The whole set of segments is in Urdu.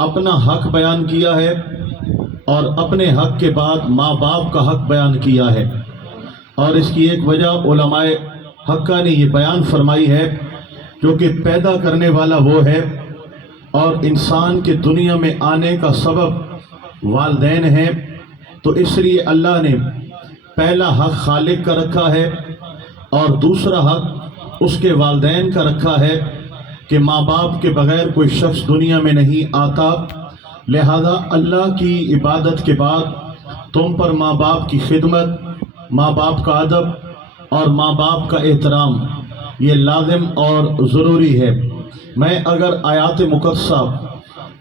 اپنا حق بیان کیا ہے اور اپنے حق کے بعد ماں باپ کا حق بیان کیا ہے، اور اس کی ایک وجہ علماء حقہ نے یہ بیان فرمائی ہے کیونکہ پیدا کرنے والا وہ ہے اور انسان کے دنیا میں آنے کا سبب والدین ہیں، تو اس لیے اللہ نے پہلا حق خالق کا رکھا ہے اور دوسرا حق اس کے والدین کا رکھا ہے کہ ماں باپ کے بغیر کوئی شخص دنیا میں نہیں آتا، لہذا اللہ کی عبادت کے بعد تم پر ماں باپ کی خدمت، ماں باپ کا ادب اور ماں باپ کا احترام یہ لازم اور ضروری ہے۔ میں اگر آیات مقدسہ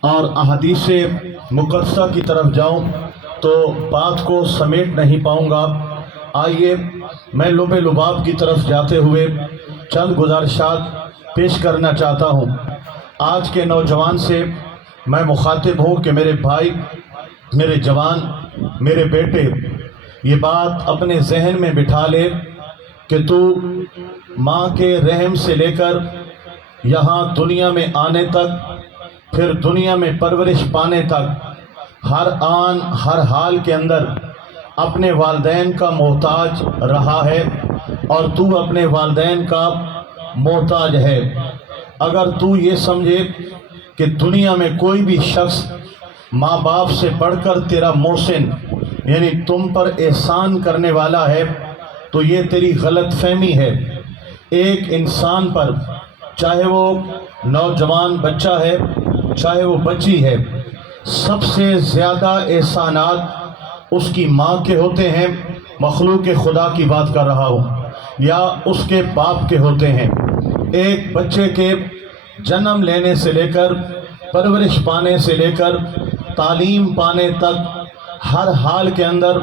اور احادیث مقدسہ کی طرف جاؤں تو بات کو سمیٹ نہیں پاؤں گا۔ آئیے میں لب لباب کی طرف جاتے ہوئے چند گزارشات پیش کرنا چاہتا ہوں۔ آج کے نوجوان سے میں مخاطب ہوں کہ میرے بھائی، میرے جوان، میرے بیٹے، یہ بات اپنے ذہن میں بٹھا لے کہ تو ماں کے رحم سے لے کر یہاں دنیا میں آنے تک، پھر دنیا میں پرورش پانے تک، ہر آن ہر حال کے اندر اپنے والدین کا محتاج رہا ہے اور تو اپنے والدین کا محتاج ہے۔ اگر تو یہ سمجھے کہ دنیا میں کوئی بھی شخص ماں باپ سے بڑھ کر تیرا محسن یعنی تم پر احسان کرنے والا ہے تو یہ تیری غلط فہمی ہے۔ ایک انسان پر، چاہے وہ نوجوان بچہ ہے چاہے وہ بچی ہے، سب سے زیادہ احسانات اس کی ماں کے ہوتے ہیں، مخلوق خدا کی بات کر رہا ہوں، یا اس کے باپ کے ہوتے ہیں۔ ایک بچے کے جنم لینے سے لے کر پرورش پانے سے لے کر تعلیم پانے تک ہر حال کے اندر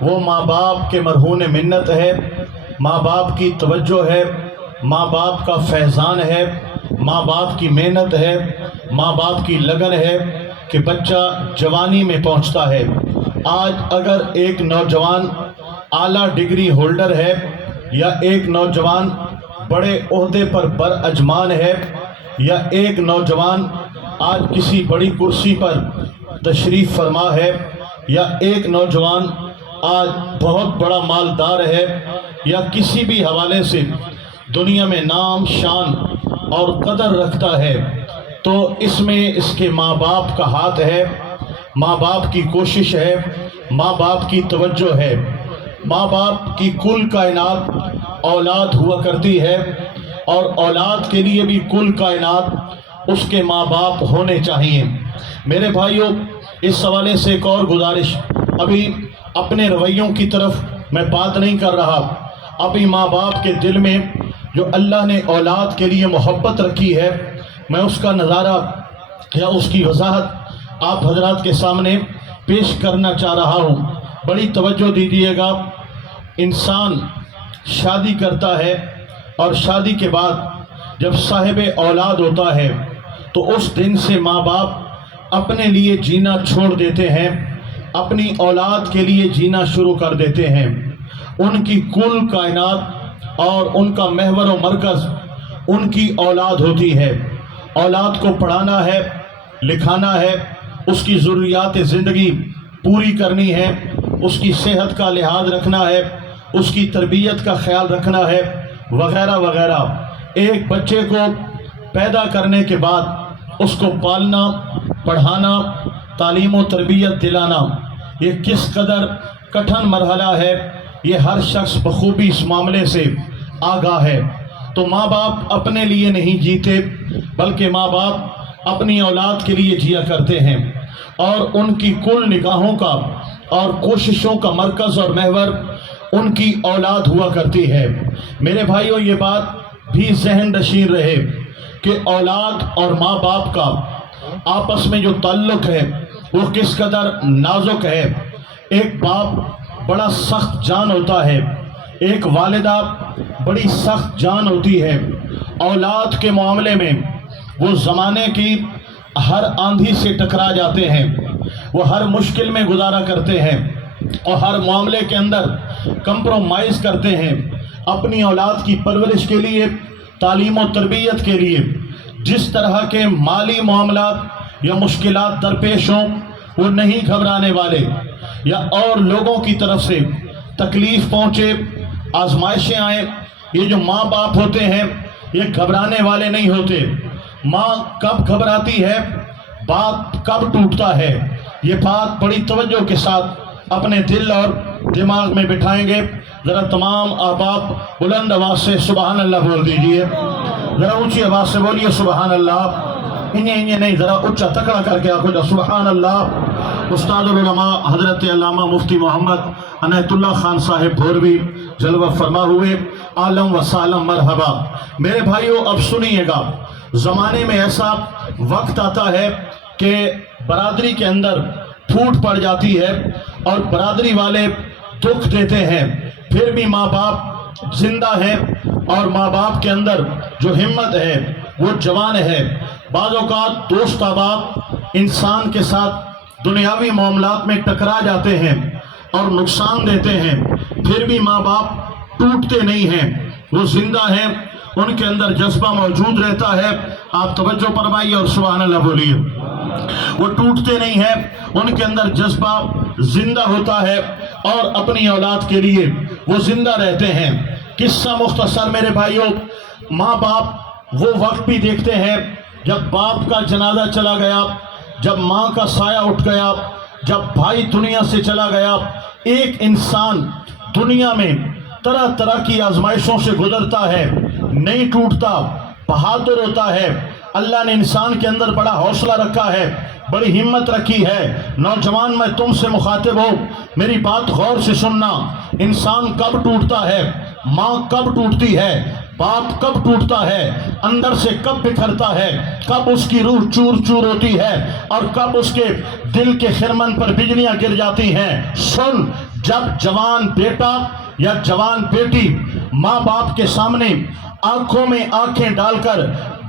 وہ ماں باپ کے مرہون منت ہے، ماں باپ کی توجہ ہے، ماں باپ کا فیضان ہے، ماں باپ کی محنت ہے، ماں باپ کی لگن ہے کہ بچہ جوانی میں پہنچتا ہے۔ آج اگر ایک نوجوان اعلیٰ ڈگری ہولڈر ہے یا ایک نوجوان بڑے عہدے پر براجمان ہے یا ایک نوجوان آج کسی بڑی کرسی پر تشریف فرما ہے یا ایک نوجوان آج بہت بڑا مالدار ہے یا کسی بھی حوالے سے دنیا میں نام، شان اور قدر رکھتا ہے، تو اس میں اس کے ماں باپ کا ہاتھ ہے، ماں باپ کی کوشش ہے، ماں باپ کی توجہ ہے۔ ماں باپ کی کل کائنات اولاد ہوا کرتی ہے اور اولاد کے لیے بھی کل کائنات اس کے ماں باپ ہونے چاہیے۔ میرے بھائیوں، اس حوالے سے ایک اور گزارش، ابھی اپنے رویوں کی طرف میں بات نہیں کر رہا، ابھی ماں باپ کے دل میں جو اللہ نے اولاد کے لیے محبت رکھی ہے، میں اس کا نظارہ یا اس کی وضاحت آپ حضرات کے سامنے پیش کرنا چاہ رہا ہوں۔ بڑی توجہ دیجیے گا۔ انسان شادی کرتا ہے اور شادی کے بعد جب صاحب اولاد ہوتا ہے تو اس دن سے ماں باپ اپنے لیے جینا چھوڑ دیتے ہیں، اپنی اولاد کے لیے جینا شروع کر دیتے ہیں۔ ان کی کل کائنات اور ان کا محور و مرکز ان کی اولاد ہوتی ہے۔ اولاد کو پڑھانا ہے، لکھانا ہے، اس کی ضروریات زندگی پوری کرنی ہے، اس کی صحت کا لحاظ رکھنا ہے، اس کی تربیت کا خیال رکھنا ہے، وغیرہ وغیرہ۔ ایک بچے کو پیدا کرنے کے بعد اس کو پالنا، پڑھانا، تعلیم و تربیت دلانا، یہ کس قدر کٹھن مرحلہ ہے، یہ ہر شخص بخوبی اس معاملے سے آگاہ ہے۔ تو ماں باپ اپنے لیے نہیں جیتے بلکہ ماں باپ اپنی اولاد کے لیے جیا کرتے ہیں، اور ان کی کل نگاہوں کا اور کوششوں کا مرکز اور محور ان کی اولاد ہوا کرتی ہے۔ میرے بھائیوں، یہ بات بھی ذہن نشین رہے کہ اولاد اور ماں باپ کا آپس میں جو تعلق ہے وہ کس قدر نازک ہے۔ ایک باپ بڑا سخت جان ہوتا ہے، ایک والدہ بڑی سخت جان ہوتی ہے۔ اولاد کے معاملے میں وہ زمانے کی ہر آندھی سے ٹکرا جاتے ہیں، وہ ہر مشکل میں گزارا کرتے ہیں اور ہر معاملے کے اندر کمپرومائز کرتے ہیں۔ اپنی اولاد کی پرورش کے لیے، تعلیم و تربیت کے لیے جس طرح کے مالی معاملات یا مشکلات درپیش ہوں وہ نہیں گھبرانے والے، یا اور لوگوں کی طرف سے تکلیف پہنچے، آزمائشیں آئیں، یہ جو ماں باپ ہوتے ہیں یہ گھبرانے والے نہیں ہوتے۔ ماں کب گھبراتی ہے، باپ کب ٹوٹتا ہے، یہ بات بڑی توجہ کے ساتھ اپنے دل اور دماغ میں بٹھائیں گے۔ ذرا تمام احباب بلند آواز سے سبحان اللہ بول دیجئے، ذرا اونچی آواز سے بولیے سبحان اللہ، انہیں نہیں، ذرا اونچا تکڑا کر کے آخو سبحان اللہ۔ استاد العلماء حضرت علامہ مفتی محمد عنایت اللہ خان صاحب بھوروی جلوہ فرما ہوئے، عالم و سالم مرحبا۔ میرے بھائیوں اب سنیے گا، زمانے میں ایسا وقت آتا ہے کہ برادری کے اندر پھوٹ پڑ جاتی ہے اور برادری والے دکھ دیتے ہیں، پھر بھی ماں باپ زندہ ہیں اور ماں باپ کے اندر جو ہمت ہے وہ جوان ہے۔ بعض اوقات دوست احباب انسان کے ساتھ دنیاوی معاملات میں ٹکرا جاتے ہیں اور نقصان دیتے ہیں، پھر بھی ماں باپ ٹوٹتے نہیں ہیں، وہ زندہ ہیں، ان کے اندر جذبہ موجود رہتا ہے۔ آپ توجہ فرمائیے اور سبحان اللہ بولیے، وہ ٹوٹتے نہیں ہیں، ان کے اندر جذبہ زندہ ہوتا ہے اور اپنی اولاد کے لیے وہ زندہ رہتے ہیں۔ قصہ مختصر میرے بھائیوں، ماں باپ وہ وقت بھی دیکھتے ہیں جب باپ کا جنازہ چلا گیا، جب ماں کا سایہ اٹھ گیا، جب بھائی دنیا سے چلا گیا۔ ایک انسان دنیا میں طرح طرح کی آزمائشوں سے گزرتا ہے، نہیں ٹوٹتا، بہادر ہوتا ہے۔ اللہ نے انسان کے اندر بڑا حوصلہ رکھا ہے، بڑی ہمت رکھی ہے۔ نوجوان میں تم سے مخاطب ہوں، میری بات غور سے سننا۔ انسان کب ٹوٹتا ہے، ماں کب ٹوٹتی ہے، باپ کب ٹوٹتا ہے، اندر سے کب بکھرتا ہے، کب اس کی روح چور چور ہوتی ہے اور کب اس کے دل کے خرمن پر بجلیاں گر جاتی ہیں۔ سن، جب جوان بیٹا یا جوان بیٹی ماں باپ کے سامنے آنکھوں میں آنکھیں ڈال کر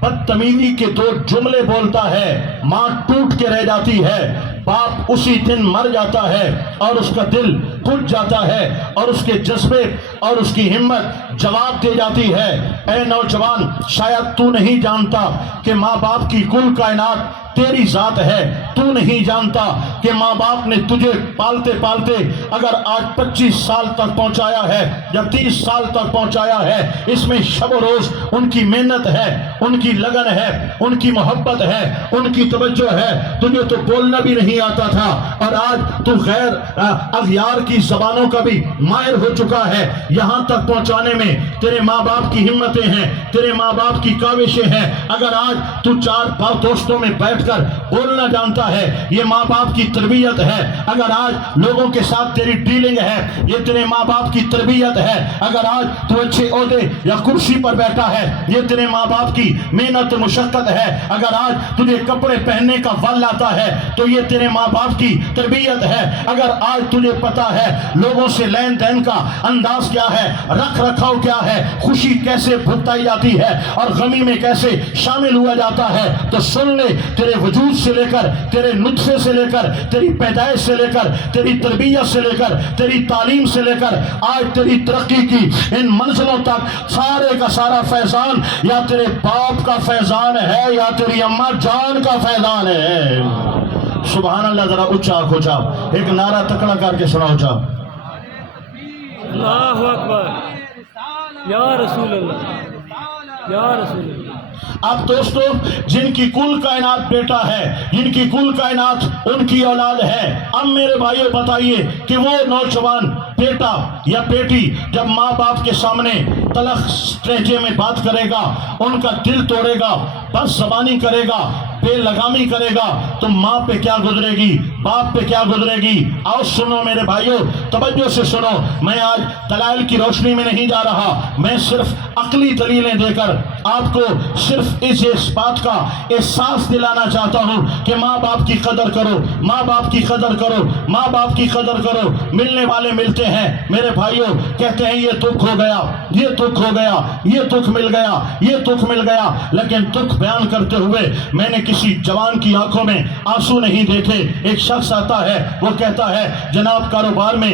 بدتمیزی کے دو جملے بولتا ہے، ماں ٹوٹ کے رہ جاتی ہے، باپ اسی دن مر جاتا ہے اور اس کا دل ٹوٹ جاتا ہے اور اس کے جذبے اور اس کی ہمت جواب دے جاتی ہے۔ اے نوجوان، شاید تو نہیں جانتا کہ ماں باپ کی کل کائنات تیری ذات ہے، تو نہیں جانتا کہ ماں باپ نے تجھے پالتے پالتے اگر آج 25 سال تک پہنچایا ہے یا 30 سال تک پہنچایا ہے، اس میں شب و روز ان کی محنت ہے، ان کی لگن ہے، ان کی محبت ہے، ان کی توجہ ہے۔ تجھے تو بولنا بھی نہیں آتا تھا اور آج تو غیر اغیار کی زبانوں کا بھی ماہر ہو چکا ہے۔ یہاں تک پہنچانے میں تیرے ماں باپ کی ہمتیں ہیں، تیرے ماں باپ کی کاوشیں ہیں۔ اگر آج تو 4 دوستوں میں بیٹھ کر بولنا جانتا ہے، یہ ماں باپ کی تربیت ہے۔ اگر آج لوگوں کے ساتھ تیری ڈیلنگ ہے، یہ تیرے ماں باپ کی تربیت ہے۔ اگر آج تو اچھے عہدے یا کرسی پر بیٹھا ہے، یہ تیرے ماں باپ کی محنت مشقت ہے۔ اگر آج تجھے کپڑے پہننے کا ول آتا ہے تو یہ تیرے ماں باپ کی تربیت ہے۔ اگر آج تجھے پتا ہے لوگوں سے لین دین کا انداز کیا ہے، رکھ رکھاؤ کیا ہے، خوشی کیسے بھگتائی جاتی ہے اور غمی میں کیسے شامل ہوا جاتا ہے، تو سن لے، تیرے وجود سے لے کر، تیرے نطفے سے لے کر، تیری پیدائش سے لے کر، تیری تربیت سے لے کر، تیری تعلیم سے لے کر آج تیری ترقی کی ان منزلوں تک سارے کا سارا فیضان یا تیرے باپ کا فیضان ہے یا تیری اماں جان کا فیضان ہے۔ سبحان اللہ، ذرا اچھا کھوچا ایک نعرہ تکڑا کر کے سناؤ چا۔ اللہ اکبر، یا رسول اللہ، یا رسول اللہ۔ اب دوستو، جن کی کل کائنات بیٹا ہے، جن کی کل کائنات ان کی اولاد ہے، اب میرے بھائیوں بتائیے کہ وہ نوجوان بیٹا یا بیٹی جب ماں باپ کے سامنے تلخ لہجے میں بات کرے گا، ان کا دل توڑے گا، بس زبانی کرے گا، بے لگامی کرے گا، تو ماں پہ کیا گزرے گی، باپ پہ کیا گزرے گی۔ آؤ سنو میرے بھائیوں، توجہ سے سنو۔ میں آج دلائل کی روشنی میں نہیں جا رہا، میں صرف عقلی دلیلیں دے کر آپ کو صرف اس بات کا احساس دلانا چاہتا ہوں کہ ماں باپ کی قدر کرو، ماں باپ کی قدر کرو، ماں باپ کی قدر کرو۔ ملنے والے ملتے ہیں میرے بھائیوں، کہتے ہیں یہ دکھ ہو گیا، یہ دکھ ہو گیا، یہ دکھ مل گیا، یہ دکھ مل گیا، لیکن دکھ بیان کرتے ہوئے میں نے کسی جوان کی آنکھوں میں آنسو نہیں دیکھے۔ ایک شخص آتا ہے، وہ کہتا ہے جناب کاروبار میں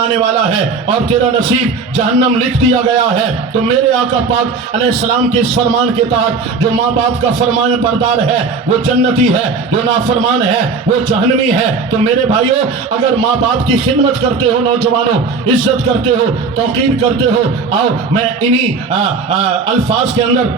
جانے والا ہے اور تیرا نصیب جہنم لکھ دیا گیا ہے، تو میرے آقا پاک علیہ السلام کے اس فرمان کے تحت جو ماں باپ کا فرمان بردار ہے وہ جنتی ہے، جو نافرمان ہے وہ جہنمی ہے۔ تو میرے بھائیوں، اگر ماں باپ کی خدمت کرتے ہو، نوجوانوں عزت کرتے ہو، توقیر کرتے ہو، آؤ میں انہی الفاظ کے اندر،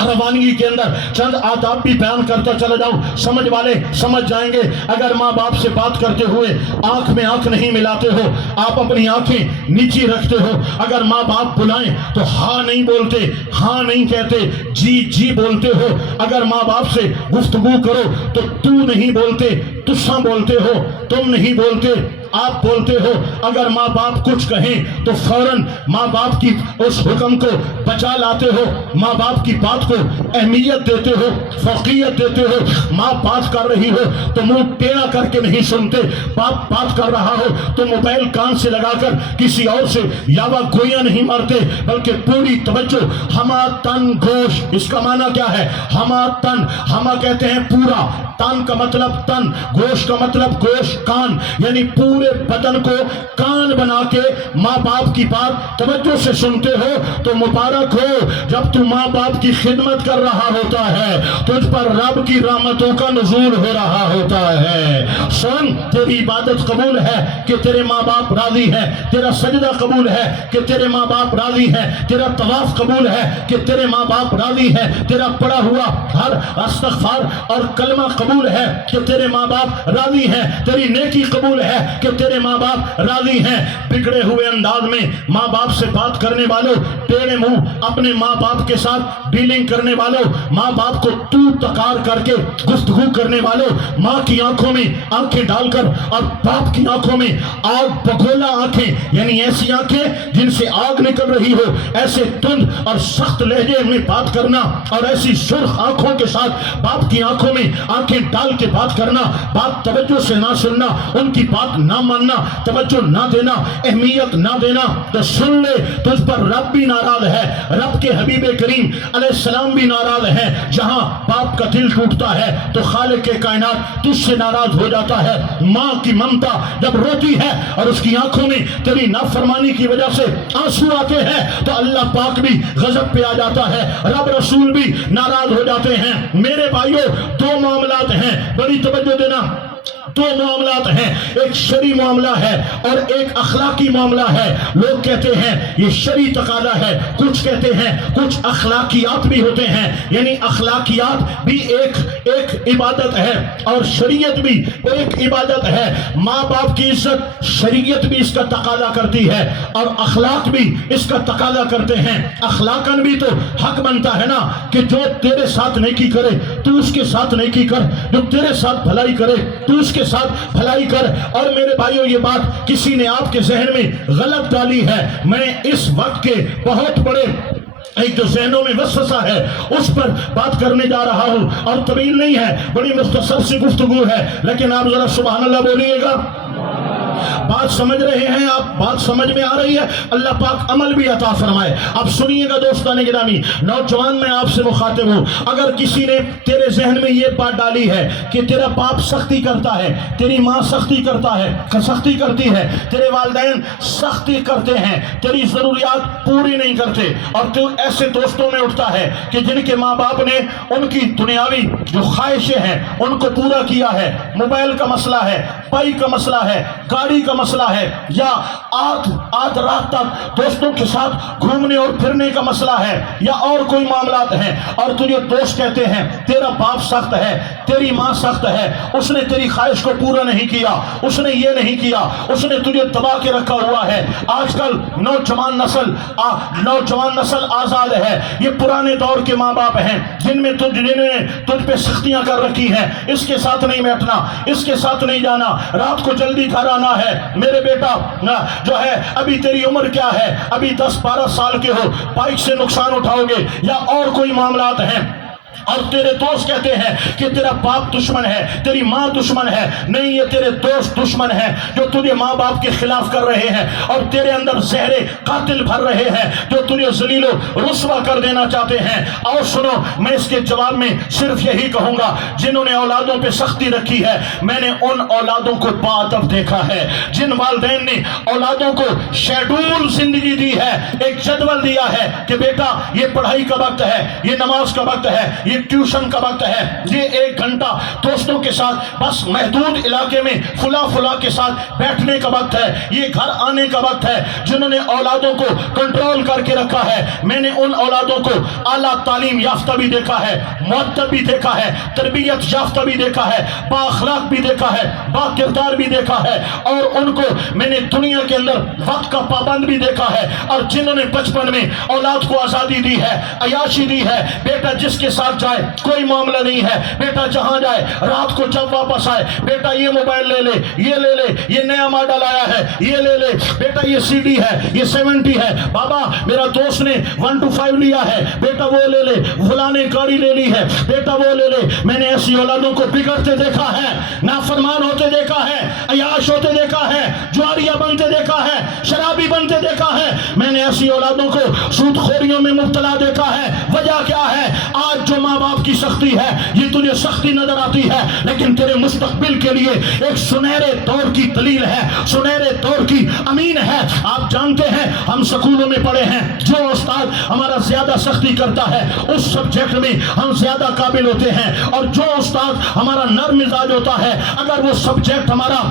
روانگی کے اندر چند آداب بھی بیان کرتا چلا جاؤں، سمجھ والے سمجھ جائیں گے۔ اگر ماں باپ سے بات کرتے ہوئے آنکھ میں آنکھ نہیں ملاتے ہو، آپ اپنی آنکھیں نیچی رکھتے ہو، اگر ماں باپ بلائیں تو ہاں نہیں بولتے، ہاں نہیں کہتے، جی جی بولتے ہو، اگر ماں باپ سے گفتگو کرو تو تو نہیں بولتے، تساں بولتے ہو، تم نہیں بولتے، آپ بولتے ہو، اگر ماں باپ کچھ کہیں تو فوراً ماں باپ کی اس حکم کو بچا لاتے ہو، ماں باپ کی بات کو اہمیت دیتے ہو، فوقیت دیتے ہو۔ ماں بات کر رہی ہو تو منہ ٹیڑھا کر کے نہیں سنتے، باپ بات کر رہا ہو تو موبائل کان سے لگا کر کسی اور سے یاوا گویا نہیں مارتے، بلکہ پوری توجہ۔ ہما تن گوش، اس کا معنی کیا ہے؟ ہما تن، ہما کہتے ہیں پورا، تن کا مطلب تن، گوشت کا مطلب گوشت، کان، یعنی پورے بدن کو کان بنا کے ماں باپ کی بات توجہ سے سنتے ہو تو مبارک ہو۔ جب تو ماں باپ کی خدمت کر رہا ہوتا ہے تجھ پر رب کی رحمتوں کا نزول ہو رہا ہوتا ہے۔ سن، تیری عبادت قبول ہے کہ تیرے ماں باپ راضی ہیں، تیرا سجدہ قبول ہے کہ تیرے ماں باپ راضی ہیں، تیرا طواف قبول ہے کہ تیرے ماں باپ راضی ہیں، تیرا پڑھا ہوا ہر استغفار اور کلمہ قبول ہے کہ تیرے ماں باپ راضی ہیں، تیری نیکی قبول ہے کہ تیرے ماں باپ راضی ہیں۔ بگڑے ہوئے انداز میں ماں باپ سے بات کرنے والوں، ٹیڑھے منہ اپنے ماں باپ کے ساتھ ڈیلنگ کرنے والوں، ماں باپ کو تو تکار کر کے گفتگو کرنے والوں، ماں کی آنکھوں میں آنکھیں ڈال کر اور باپ کی آنکھوں میں آگ بگولا آنکھیں، یعنی ایسی آنکھیں جن سے آگ نکل رہی ہو، ایسے تند اور سخت لہجے میں بات کرنا اور ایسی سرخ آنکھوں کے ساتھ باپ کی آنکھوں میں آنکھیں ڈال کے بات کرنا، بات توجہ سے نہ سننا، ان کی بات نہ ماننا، توجہ نہ دینا، اہمیت نہ دینا، تو سن لے تجھ پر رب بھی ناراض ہے، رب کے حبیب کریم علیہ السلام بھی ناراض ہے۔ جہاں باپ کا دل ٹوٹتا ہے تو خالق کے کائنات تجھ سے ناراض ہو جاتا ہے۔ ماں کی ممتا جب روتی ہے اور اس کی آنکھوں میں تیری نافرمانی کی وجہ سے آنسو آتے ہیں تو اللہ پاک بھی غضب پہ آ جاتا ہے، رب رسول بھی ناراض ہو جاتے ہیں۔ میرے بھائیوں، دو معاملات ہیں، بڑی توجہ دینا، دو معاملات ہیں، ایک شرعی معاملہ ہے اور ایک اخلاقی معاملہ ہے۔ لوگ کہتے ہیں یہ شرعی تقاضا ہے، کچھ کہتے ہیں کچھ اخلاقیات بھی ہوتے ہیں، یعنی اخلاقیات بھی ایک عبادت ہے اور شریعت بھی ایک عبادت ہے۔ ماں باپ کی عزت شریعت بھی اس کا تقاضا کرتی ہے اور اخلاق بھی اس کا تقاضا کرتے ہیں۔ اخلاقاً بھی تو حق بنتا ہے نا کہ جو تیرے ساتھ نیکی کرے تو اس کے ساتھ نیکی کر، جو تیرے ساتھ بھلائی کرے تو اس کے ساتھ بھلائی کر۔ اور میرے بھائیوں، یہ بات کسی نے آپ کے ذہن میں غلط ڈالی ہے، میں اس وقت کے بہت بڑے ایک جو ذہنوں میں وسوسہ ہے اس پر بات کرنے جا رہا ہوں، اور طویل نہیں ہے، بڑی مختصر سی گفتگو ہے، لیکن آپ ذرا سبحان اللہ بولیے گا۔ بات سمجھ رہے ہیں آپ؟ بات سمجھ میں آ رہی ہے؟ اللہ پاک عمل بھی عطا فرمائے۔ اب سنیے گا دوستان گرامی، نوجوان میں آپ سے مخاطب ہوں، اگر کسی نے تیرے ذہن میں یہ بات ڈالی ہے کہ تیرا باپ سختی کرتا ہے، تیری ماں سختی کرتی ہے، تیرے والدین سختی کرتے ہیں، تیری ضروریات پوری نہیں کرتے، اور تو ایسے دوستوں میں اٹھتا ہے کہ جن کے ماں باپ نے ان کی دنیاوی جو خواہشیں ہیں ان کو پورا کیا ہے، موبائل کا مسئلہ ہے، پائی کا مسئلہ ہے، گاڑی کا مسئلہ ہے، یا آدھ رات تک دوستوں کے ساتھ گھومنے اور پھرنے کا مسئلہ ہے، یا اور کوئی معاملات ہیں، اور تجھے دوست کہتے ہیں تیرا باپ سخت ہے، تیری ماں سخت ہے، اس نے تیری خواہش کو پورا نہیں کیا، اس نے یہ نہیں کیا، اس نے تجھے دبا کے رکھا ہوا ہے۔ آج کل نوجوان نسل آزاد ہے، یہ پرانے دور کے ماں باپ ہیں جن میں تجھ پہ سختیاں کر رکھی ہیں، اس کے ساتھ نہیں بیٹھنا، اس کے ساتھ نہیں جانا، رات کو جلدی گھر آنا ہے، میرے بیٹا جو ہے ابھی تیری عمر کیا ہے، ابھی 10-12 سال کے ہو، بائک سے نقصان اٹھاؤ گے، یا اور کوئی معاملات ہیں۔ اور تیرے دوست کہتے ہیں کہ تیرا باپ دشمن ہے، تیری ماں دشمن ہے. نہیں، یہ تیرے دوست دشمن ہیں جو تجھے ماں باپ کے خلاف کر رہے ہیں اور تیرے اندر زہر قاتل بھر رہے ہیں جو تجھے ذلیل و رسوا کر دینا چاہتے ہیں. اور سنو، میں اس کے جواب میں صرف یہی کہوں گا، جنہوں نے اولادوں پہ سختی رکھی ہے، میں نے ان اولادوں کو باادب دیکھا ہے. جن والدین نے اولادوں کو شیڈول زندگی دی ہے، ایک جدول دیا ہے کہ بیٹا یہ پڑھائی کا وقت ہے، یہ نماز کا وقت ہے، یہ ٹیوشن کا وقت ہے، یہ 1 گھنٹہ دوستوں کے ساتھ بس محدود علاقے میں فلاں کے ساتھ بیٹھنے کا وقت ہے، یہ گھر آنے کا وقت ہے. جنہوں نے اولادوں کو کنٹرول کر کے رکھا ہے، میں نے ان اولادوں کو اعلیٰ تعلیم یافتہ بھی دیکھا ہے، مؤدب بھی دیکھا ہے، تربیت یافتہ بھی دیکھا ہے، با اخلاق بھی دیکھا ہے، با کردار بھی دیکھا ہے. اور ان کو میں نے دنیا کے اندر وقت کا پابند بھی دیکھا ہے. اور جنہوں نے بچپن میں اولاد کو آزادی دی ہے، عیاشی دی ہے، بیٹا جس کے ساتھ جائے کوئی معاملہ نہیں ہے، بیٹا جہاں جائے رات کو جب واپس آئے بیٹا یہ موبائل لے لے، یہ لے لے، یہ نیا ماڈل آیا ہے، یہ لے لے، بیٹا یہ CD ہے، یہ 70 ہے، بابا میرا دوست نے 1 to 5 لیا ہے، بیٹا وہ لے لے، فلاں نے گاڑی لے لی ہے، بیٹا وہ لے لے. میں نے ایسی اولادوں کو بگڑتے دیکھا ہے، نافرمان ہوتے دیکھا ہے، عیاش ہوتے دیکھا ہے، جواریہ بنتے دیکھا ہے، شرابی بنتے دیکھا ہے. میں نے ایسی اولادوں کو سود خوریوں میں مبتلا دیکھا ہے. وجہ کیا ہے؟ آج جو ماں باپ کی سختی ہے یہ تجھے سختی نظر آتی ہے، لیکن تیرے مستقبل کے لیے ایک سنہرے دور کی دلیل ہے، سنہرے دور کی امین ہے. آپ جانتے ہیں ہم سکولوں میں پڑھے ہیں، جو استاد ہمارا زیادہ سختی کرتا ہے اس سبجیکٹ میں ہم زیادہ قابل ہوتے ہیں، اور جو استاد ہمارا نرم مزاج ہوتا ہے اگر وہ سبجیکٹ ہمارا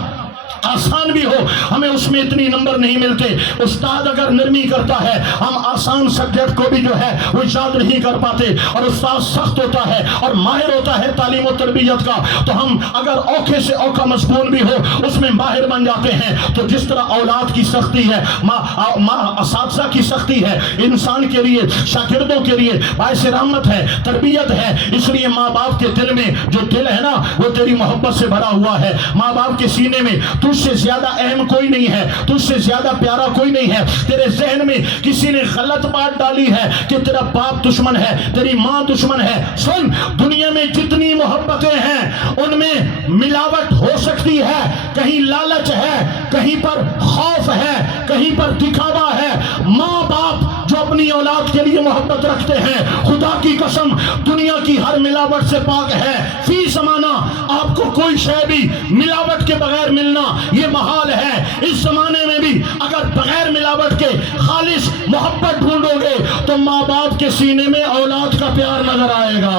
آسان بھی ہو ہمیں اس میں اتنی نمبر نہیں ملتے. استاد اگر نرمی کرتا ہے ہم آسان سبجیکٹ کو بھی جو ہے وہ یاد نہیں کر پاتے، اور استاد سخت ہوتا ہے اور ماہر ہوتا ہے تعلیم و تربیت کا تو ہم اگر اوکھے سے اوکھا مضمون بھی ہو اس میں ماہر بن جاتے ہیں. تو جس طرح اولاد کی سختی ہے، اساتذہ کی سختی ہے، انسان کے لیے، شاگردوں کے لیے باعث رحمت ہے، تربیت ہے. اس لیے ماں باپ کے دل میں جو دل ہے نا وہ تیری محبت سے بھرا ہوا ہے. ماں باپ کے سینے میں تجھ سے زیادہ اہم کوئی نہیں ہے، تجھ سے زیادہ پیارا کوئی نہیں ہے. تیرے ذہن میں کسی نے غلط بات ڈالی ہے کہ تیرا باپ دشمن ہے، تیری ماں دشمن ہے. سن، دنیا میں جتنی محبتیں ہیں ان میں ملاوٹ ہو سکتی ہے، کہیں لالچ ہے، کہیں پر خوف ہے، کہیں پر دکھاوا ہے. ماں باپ جو اپنی اولاد کے لیے محبت رکھتے ہیں خدا کی قسم دنیا کی ہر ملاوٹ سے پاک ہے. فی زمانہ آپ کو کوئی شے بھی ملاوٹ کے بغیر ملنا یہ محال ہے. اس زمانے میں بھی اگر بغیر ملاوٹ کے خالص محبت ڈھونڈو گے تو ماں باپ کے سینے میں اولاد کا پیار نظر آئے گا.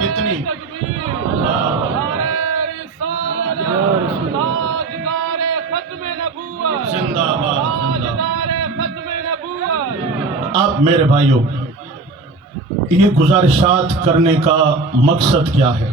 اتنی زندہ باد. اب میرے بھائیوں یہ گزارشات کرنے کا مقصد کیا ہے؟